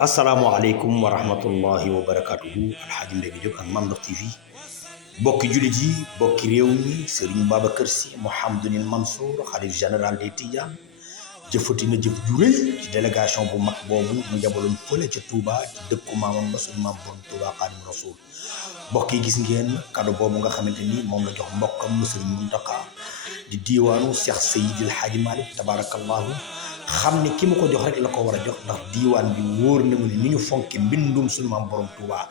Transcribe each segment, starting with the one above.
asalaamaaleykum wa rahmatullahi wa barakatuhu alxaaji Mbégi Diop ak Mame Ndokh TV bokki jullit yi bokki réew mi Serigne Babacar Sy Mouhamadoul Mansour xalif général des Tidianes jëfati na jëf ju rëy ci délégation bu mag boobu mu jabaloon fële ca Touba ci dëkku maamam ba suñu maam borom Touba Xaadimu Rasuul mbokk yi gis ngeen cadeau boobu nga xamante ni moom la jox mbokkam mu Serigne Mountakha di diiwaanu Cheikh Seydil Hadji Malick tabarakallahu xam ne ki ma ko jox rek la ko war a jox ndax diiwaan bi wóor na mu ne ni ñu fonke mbindum suñu maam borom Touba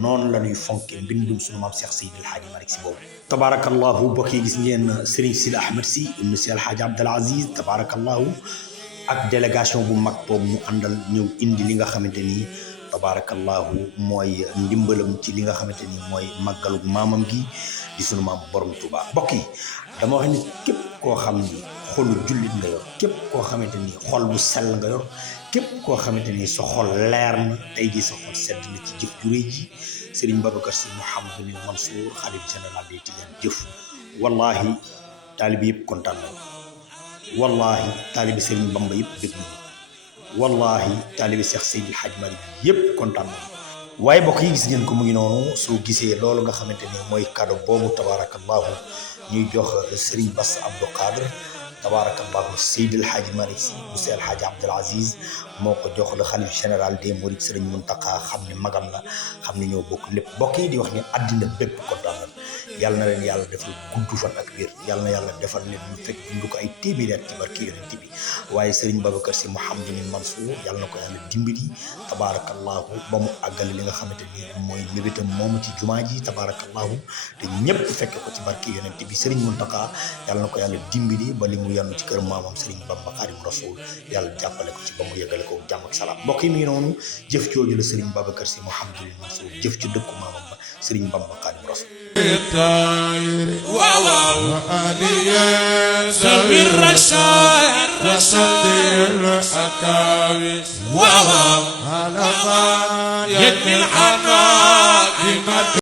noonu la ñuy fonke mbindum suñu maam Cheikh Seydil Hadji Malick Sy boobu tabarakallahu mbokk yi gis ngeen Serigne Sidi Ahmed Sy ibn Sy Alhaji Abdoul Aziz tabarakallahu ak délégation bu mag boobu mu àndal ñëw indi li nga xamante ni tabarakallahu mooy ndimbalam ci li nga xamante ni mooy màggalu maamam gi di sunu maam borom Touba mbokk yi dama wax ni képp koo xam ni xolu jullit nga yor képp koo xamante ni xol bu sell nga yor képp koo xamante ni sa xol leer na tey jii sa xol sedd na ci jëf ju rëy ji Serigne Babacar Sy Mouhamadoul Mansour xalif général des Tidianes jëf wallahi taalibi yëpp kontaan nañu wallahi taalibi Serigne Bamba yëpp bëgg nañu wallahi taalibi Cheikh Seydil Hadji Malick yëpp kontaan nañu waaye mbokk yi gis ngeen ko mu ngi noonu soo gisee loolu nga xamante ni mooy cadeau boobu tabarakallahu ñuy jox Serigne Bass Abdou Khadre tabarakallahu Seydil Hadji Malick Sy bu Seydi El Hadji Abdoul Aziz moo ko jox le xalif général des mourides Serigne Mountakha xam ne magam la xam ne ñoo bokk lépp mbokk yi di wax ne àddina bépp kontaan na yàlla na leen yàlla defal gudd fan ak wér yàlla na yàlla defal leen ñu fekk dund ko ay téeméeri at ci barke yonent bi waaye Serigne Babacar Sy Mouhamadoul Mansour yàlla na ko yàlla dimbali tabarakallahu ba mu àggale li nga xamante ni mooy mébétam moomu ci jumaa ji tabarakallahu te ñëpp fekk ko ci barke yonent bi Serigne Mountakha yàlla na ko yàlla dimbali ba li mu yannu ci kër maamam Serigne Bamba Xaadimu Rasuul yàlla jàppale ko ci ba mu yëgale ko jàmm ak salaam mbokk yi mi ngi noonu jëf jooju la Serigne Babacar Sy Mouhamadoul Mansour jëf ci dëkku maamam ba Serigne Bamba Xaadimu Rasuul سبيل رشاد الحكاوي على يد الحكاوي